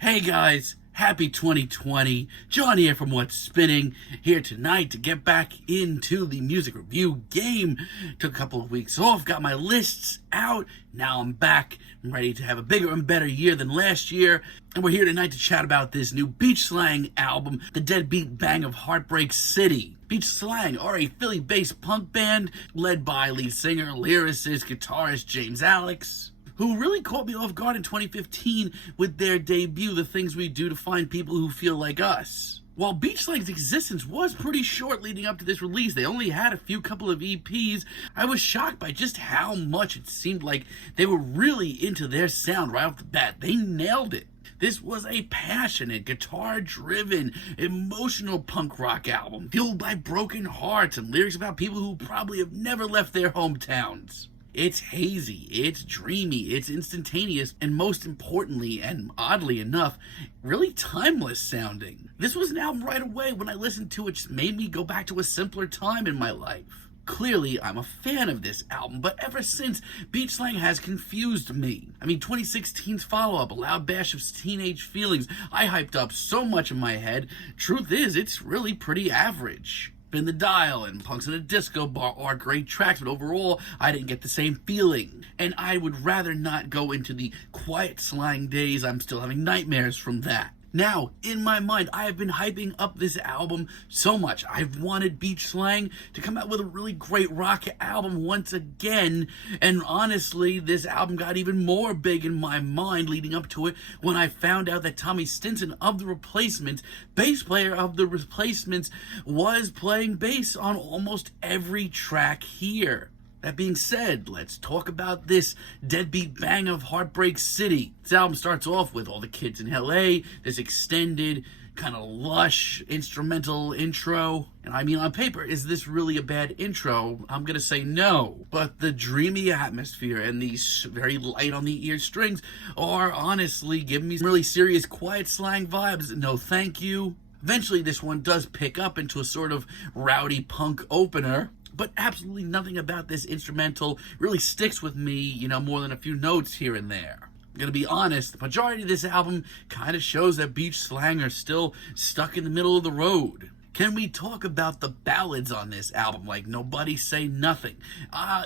Hey guys, happy 2020. John here from What's Spinning, here tonight to get back into the music review game. Took a couple of weeks off, got my lists out. Now I'm back. I'm ready to have a bigger and better year than last year. And we're here tonight to chat about this new Beach Slang album, the Deadbeat bang of Heartbreak City. Beach Slang are a Philly-based punk band led by lead singer, lyricist, guitarist James Alex, who really caught me off guard in 2015 with their debut, The Things We Do to Find People Who Feel Like Us. While Beach Slang's existence was pretty short leading up to this release, they only had a couple of EPs, I was shocked by just how much it seemed like they were really into their sound right off the bat. They nailed it. This was a passionate, guitar-driven, emotional punk rock album, fueled by broken hearts and lyrics about people who probably have never left their hometowns. It's hazy, it's dreamy, it's instantaneous, and most importantly, and oddly enough, really timeless sounding. This was an album right away when I listened to it, just made me go back to a simpler time in my life. Clearly, I'm a fan of this album, but ever since, Beach Slang has confused me. 2016's follow-up, A Loud Bash of Teenage Feelings, I hyped up so much in my head. Truth is, it's really pretty average. Spin the Dial and Punks in a Disco Bar are great tracks, but overall, I didn't get the same feeling. And I would rather not go into the quiet slang days. I'm still having nightmares from that. Now, in my mind, I have been hyping up this album so much. I've wanted Beach Slang to come out with a really great rock album once again, and honestly, this album got even more big in my mind leading up to it when I found out that Tommy Stinson of The Replacements, bass player of The Replacements, was playing bass on almost every track here. That being said, let's talk about this Deadbeat bang of Heartbreak City. This album starts off with all the kids in LA, this extended, kind of lush instrumental intro. And on paper, is this really a bad intro? I'm gonna say no. But the dreamy atmosphere and these very light on the ear strings are honestly giving me some really serious quiet slang vibes. No thank you. Eventually, this one does pick up into a sort of rowdy punk opener. But absolutely nothing about this instrumental really sticks with me, more than a few notes here and there. I'm gonna be honest, the majority of this album kind of shows that Beach Slang are still stuck in the middle of the road. Can we talk about the ballads on this album, like Nobody Say Nothing?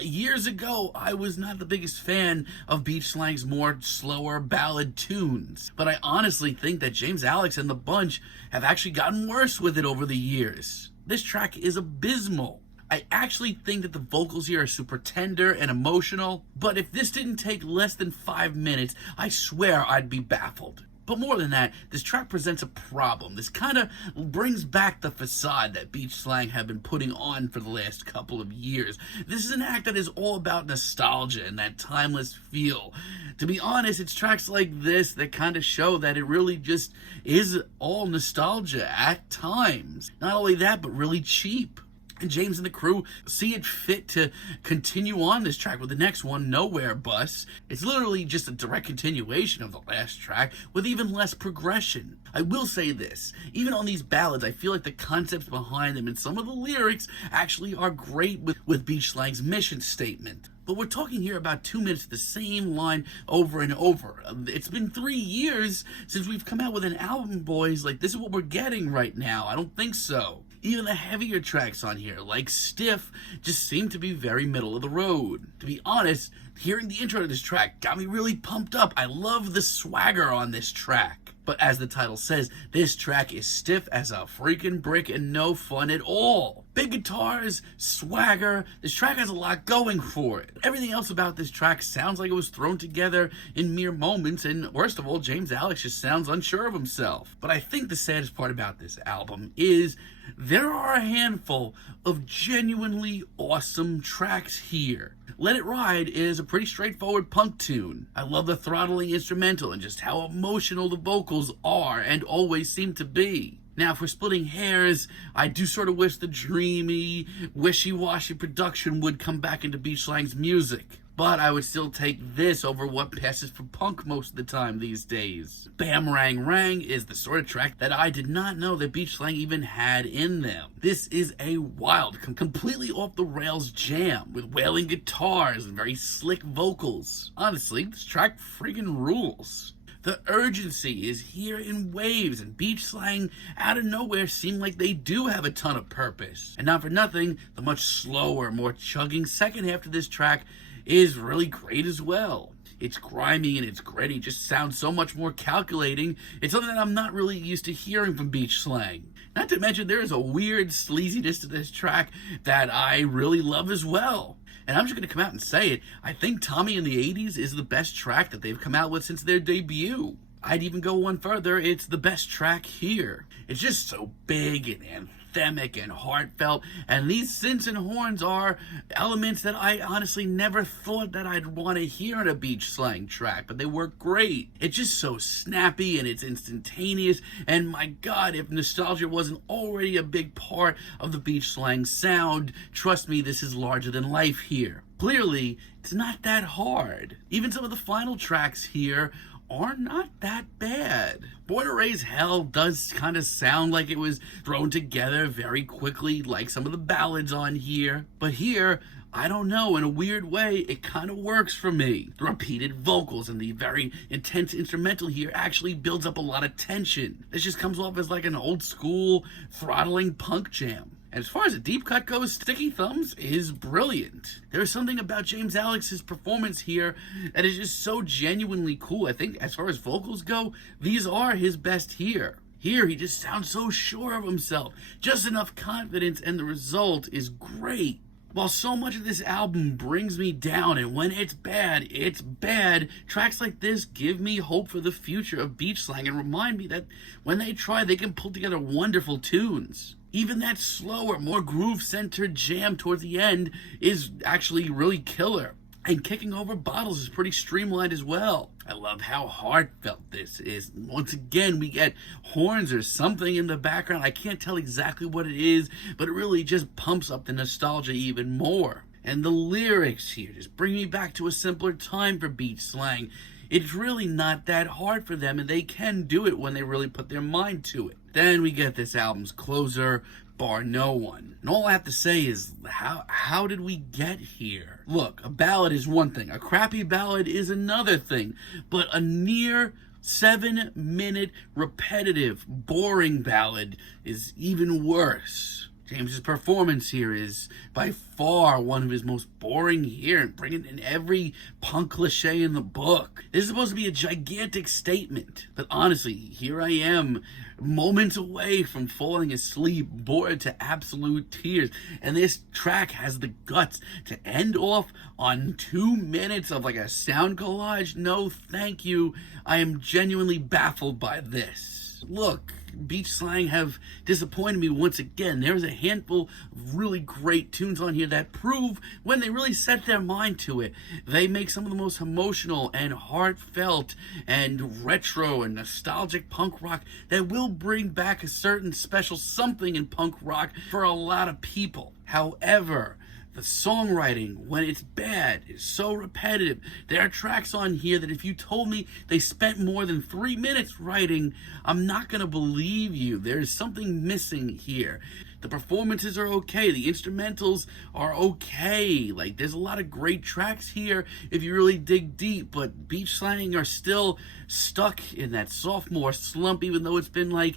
Years ago, I was not the biggest fan of Beach Slang's more slower ballad tunes. But I honestly think that James Alex and the bunch have actually gotten worse with it over the years. This track is abysmal. I actually think that the vocals here are super tender and emotional, but if this didn't take less than 5 minutes, I swear I'd be baffled. But more than that, this track presents a problem. This kind of brings back the facade that Beach Slang have been putting on for the last couple of years. This is an act that is all about nostalgia and that timeless feel. To be honest, it's tracks like this that kind of show that it really just is all nostalgia at times. Not only that, but really cheap. And James and the crew see it fit to continue on this track with the next one, Nowhere Bus. It's literally just a direct continuation of the last track with even less progression. I will say this, even on these ballads, I feel like the concepts behind them and some of the lyrics actually are great with Beach Slang's mission statement. But we're talking here about 2 minutes of the same line over and over. It's been 3 years since we've come out with an album, boys. Like, this is what we're getting right now. I don't think so. Even the heavier tracks on here, like Stiff, just seem to be very middle of the road. To be honest, hearing the intro to this track got me really pumped up. I love the swagger on this track. But as the title says, this track is stiff as a freaking brick and no fun at all. Big guitars, swagger, this track has a lot going for it. Everything else about this track sounds like it was thrown together in mere moments, and worst of all, James Alex just sounds unsure of himself. But I think the saddest part about this album is there are a handful of genuinely awesome tracks here. Let It Ride is a pretty straightforward punk tune. I love the throttling instrumental and just how emotional the vocals are and always seem to be. Now, if we're splitting hairs, I do sort of wish the dreamy, wishy-washy production would come back into Beach Slang's music. But I would still take this over what passes for punk most of the time these days. Bam Rang Rang is the sort of track that I did not know that Beach Slang even had in them. This is a wild, completely off the rails jam with wailing guitars and very slick vocals. Honestly, this track friggin' rules. The urgency is here in waves, and Beach Slang out of nowhere seem like they do have a ton of purpose. And not for nothing, the much slower, more chugging second half of this track is really great as well. It's grimy and it's gritty, just sounds so much more calculating. It's something that I'm not really used to hearing from Beach Slang. Not to mention there is a weird sleaziness to this track that I really love as well. And I'm just going to come out and say it, I think Tommy in the 80s is the best track that they've come out with since their debut. I'd even go one further, it's the best track here. It's just so big and anthemic and heartfelt, and these synths and horns are elements that I honestly never thought that I'd want to hear in a Beach Slang track, but they work great. It's just so snappy and it's instantaneous, and my god, if nostalgia wasn't already a big part of the Beach Slang sound, trust me, this is larger than life here. Clearly, it's not that hard. Even some of the final tracks here are not that bad. Born to Raise Hell does kind of sound like it was thrown together very quickly, like some of the ballads on here. But here, I don't know, in a weird way, it kind of works for me. The repeated vocals and the very intense instrumental here actually builds up a lot of tension. This just comes off as like an old school throttling punk jam. And as far as the deep cut goes, Sticky Thumbs is brilliant. There's something about James Alex's performance here that is just so genuinely cool. I think as far as vocals go, these are his best here. Here, he just sounds so sure of himself. Just enough confidence, and the result is great. While so much of this album brings me down, and when it's bad, tracks like this give me hope for the future of Beach Slang and remind me that when they try, they can pull together wonderful tunes. Even that slower, more groove-centered jam towards the end is actually really killer. And Kicking Over Bottles is pretty streamlined as well. I love how heartfelt this is. Once again, we get horns or something in the background. I can't tell exactly what it is, but it really just pumps up the nostalgia even more. And the lyrics here just bring me back to a simpler time for Beach Slang. It's really not that hard for them, and they can do it when they really put their mind to it. Then we get this album's closer, Bar No One. And all I have to say is, how did we get here? Look, a ballad is one thing. A crappy ballad is another thing. But a near 7-minute, repetitive, boring ballad is even worse. James's performance here is by far one of his most boring here, and bringing in every punk cliche in the book. This is supposed to be a gigantic statement, but honestly, here I am, moments away from falling asleep, bored to absolute tears, and this track has the guts to end off on 2 minutes of like a sound collage. No, thank you. I am genuinely baffled by this. Look, Beach Slang have disappointed me once again. There's a handful of really great tunes on here that prove when they really set their mind to it, they make some of the most emotional and heartfelt and retro and nostalgic punk rock that will bring back a certain special something in punk rock for a lot of people. However, the songwriting, when it's bad, is so repetitive. There are tracks on here that if you told me they spent more than 3 minutes writing, I'm not going to believe you. There's something missing here. The performances are okay. The instrumentals are okay. Like, there's a lot of great tracks here if you really dig deep, but Beach Slang are still stuck in that sophomore slump, even though it's been like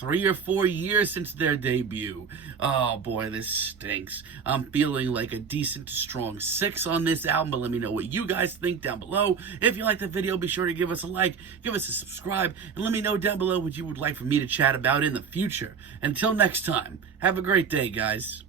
3 or 4 years since their debut. Oh boy, this stinks. I'm feeling like a decent, strong 6 on this album, but let me know what you guys think down below. If you like the video, be sure to give us a like, give us a subscribe, and let me know down below what you would like for me to chat about in the future. Until next time, have a great day, guys.